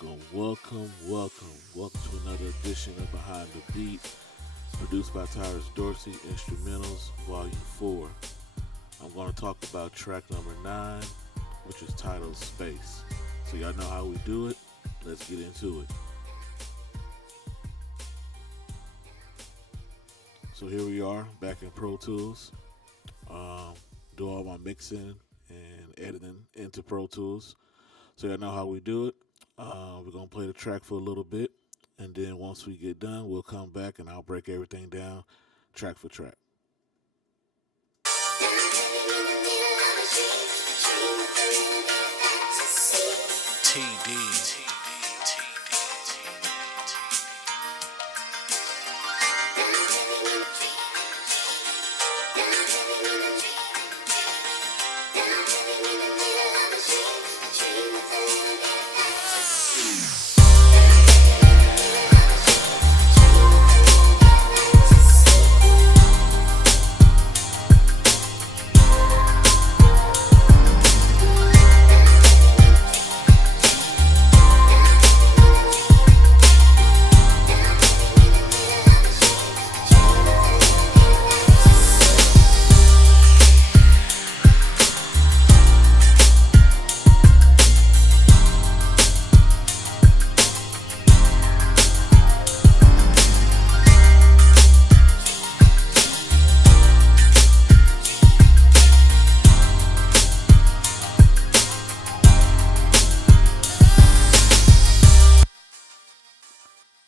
Welcome to another edition of Behind the Beat, produced by Tyrus Dorsey, Instrumentals, Volume 4. I'm going to talk about track number 9, which is titled Space. So y'all know how we do it. Let's get into it. So here we are, back in Pro Tools. Do all my mixing and editing into Pro Tools. So y'all know how we do it. We're going to play the track for a little bit, and then once we get done, we'll come back and I'll break everything down track for track. TD.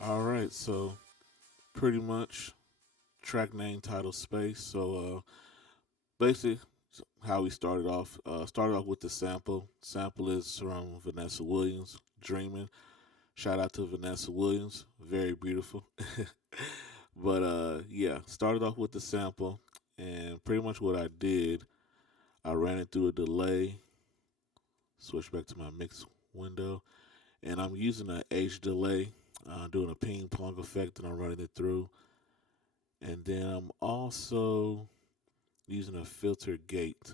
All right, so pretty much track name, title, space. So basically, how we started off with the sample. Sample is from Vanessa Williams, Dreaming. Shout out to Vanessa Williams, very beautiful. But yeah, started off with the sample, and pretty much what I did, I ran it through a delay, switch back to my mix window, and I'm using an H delay, doing a ping pong effect, and I'm running it through. And then I'm also using a filter gate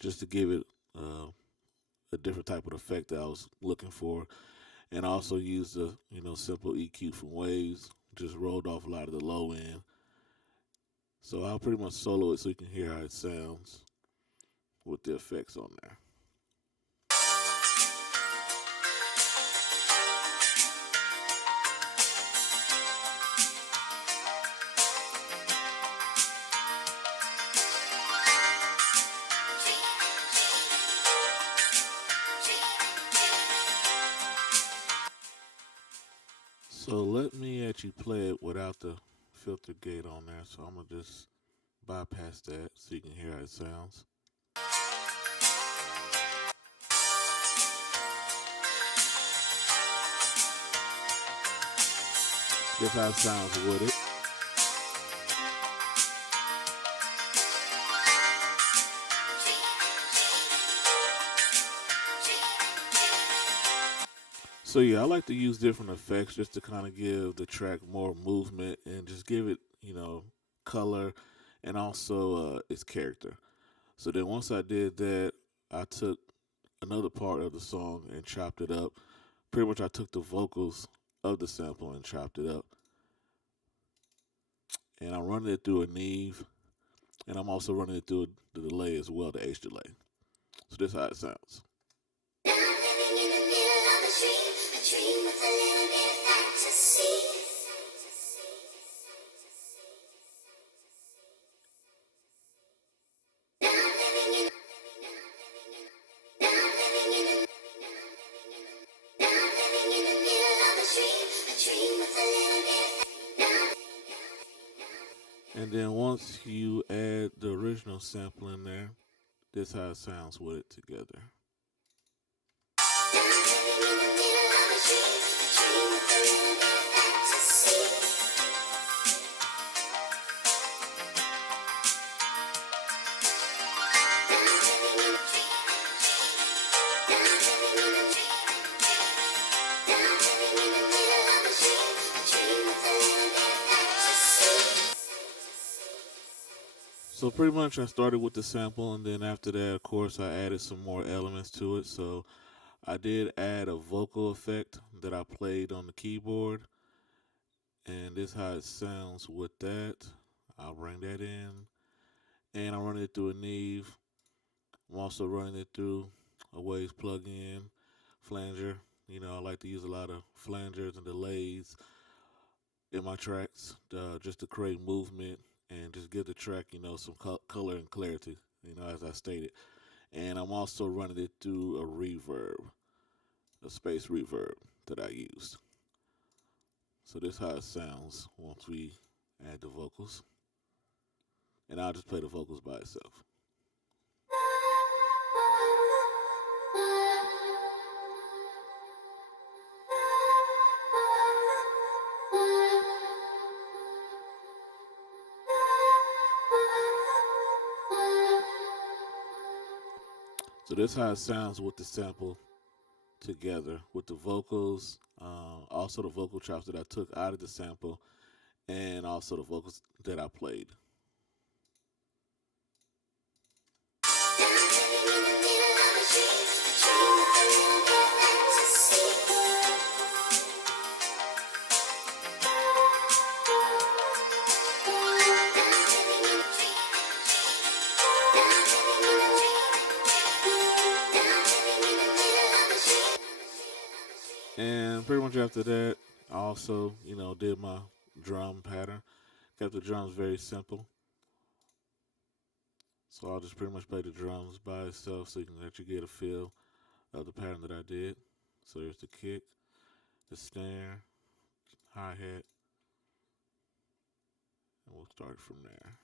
just to give it a different type of effect that I was looking for. And I also used the simple EQ from Waves, just rolled off a lot of the low end. So I'll pretty much solo it so you can hear how it sounds with the effects on there. So let me actually play it without the filter gate on there. So I'm going to just bypass that so you can hear how it sounds. This how it sounds with it. So yeah, I like to use different effects just to kind of give the track more movement and just give it, color and also its character. So then once I did that, I took another part of the song and chopped it up. Pretty much I took the vocals of the sample and chopped it up. And I'm running it through a Neve, and I'm also running it through the delay as well, the H delay. So this is how it sounds. And then once you add the original sample in there, this is how it sounds with it together. So pretty much I started with the sample, and then after that, of course, I added some more elements to it. So I did add a vocal effect that I played on the keyboard, and this is how it sounds with that. I'll bring that in, and I'm running it through a Neve. I'm also running it through a Waves plug-in flanger. I like to use a lot of flangers and delays in my tracks, just to create movement and just give the track, some color and clarity, as I stated. And I'm also running it through a reverb, a space reverb that I used. So this is how it sounds once we add the vocals. And I'll just play the vocals by itself. So this is how it sounds with the sample together, with the vocals, also the vocal chops that I took out of the sample, and also the vocals that I played. And pretty much after that, I also, did my drum pattern. Kept the drums very simple. So I'll just pretty much play the drums by itself so you can let you get a feel of the pattern that I did. So there's the kick, the snare, hi-hat, and we'll start from there.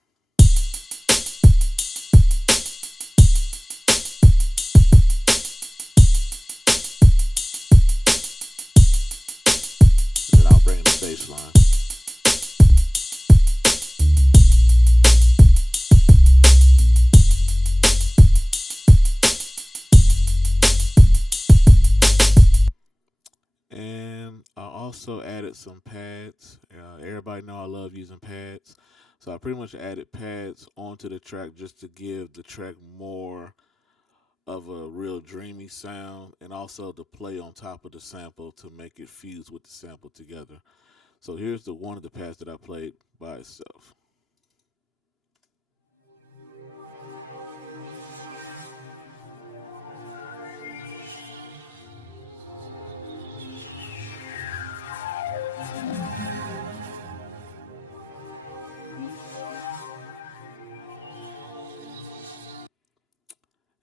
And then I'll bring in the bass line. And I also added some pads. Everybody know I love using pads. So I pretty much added pads onto the track just to give the track more of a real dreamy sound, and also to play on top of the sample to make it fuse with the sample together. So here's the one of the pads that I played by itself.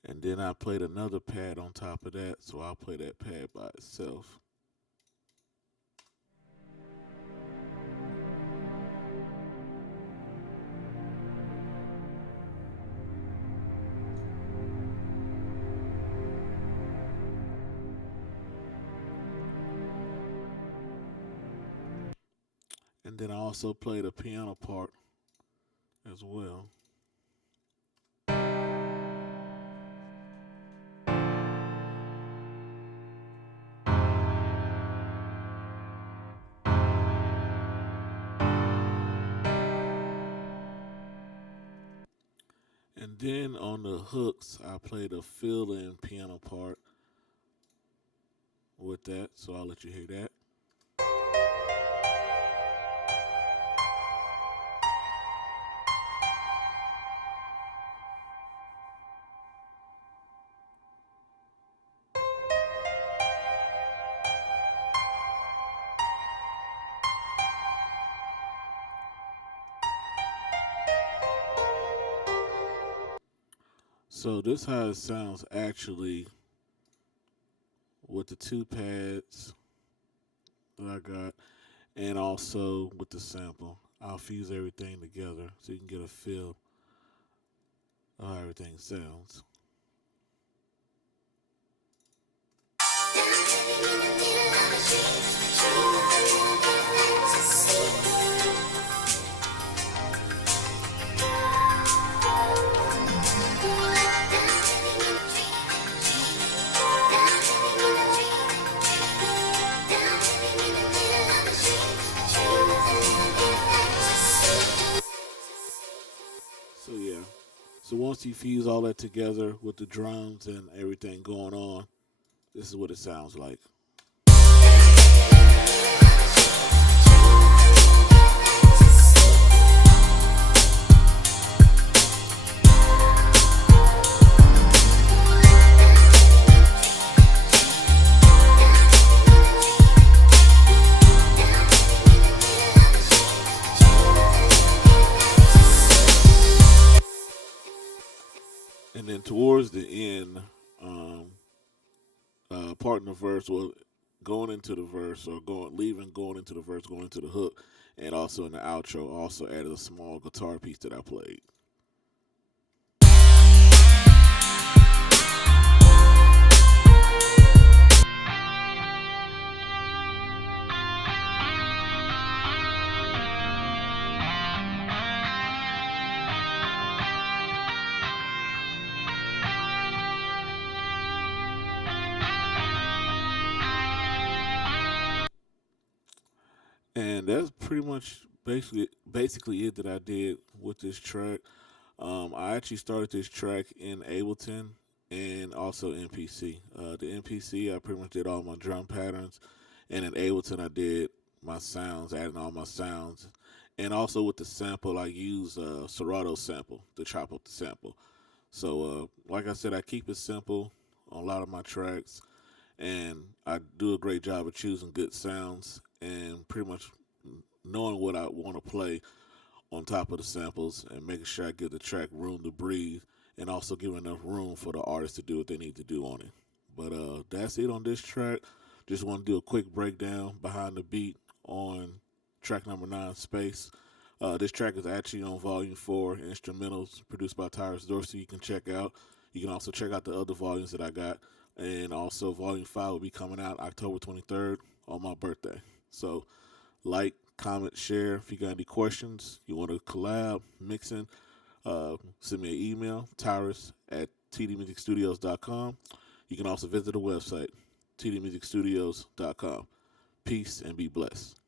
And then I played another pad on top of that, so I'll play that pad by itself. And then I also played a piano part as well. And then on the hooks, I played a fill-in piano part with that, so I'll let you hear that. So this is how it sounds actually with the two pads that I got, and also with the sample. I'll fuse everything together so you can get a feel of how everything sounds. So yeah. So once you fuse all that together with the drums and everything going on, This is what it sounds like. And then towards the end, um, part in the verse, well, going into the verse or going into the verse, going into the hook, and also in the outro, also added a small guitar piece that I played. And that's pretty much basically it that I did with this track. I actually started this track in Ableton and also MPC. The MPC, I pretty much did all my drum patterns, and in Ableton, I did my sounds, adding all my sounds, and also with the sample, I use Serato sample to chop up the sample. So, like I said, I keep it simple on a lot of my tracks, and I do a great job of choosing good sounds and pretty much knowing what I want to play on top of the samples and making sure I give the track room to breathe and also give enough room for the artist to do what they need to do on it. But that's it on this track. Just want to do a quick breakdown behind the beat on track number 9, Space. This track is actually on Volume 4, instrumentals produced by Tyrus Dorsey. You can check out. You can also check out the other volumes that I got. And also, Volume 5 will be coming out October 23rd on my birthday. So, like, comment, share. If you got any questions, you want to collab, mixing, send me an email, Tyrus at tdmusicstudios.com. You can also visit the website, tdmusicstudios.com. Peace and be blessed.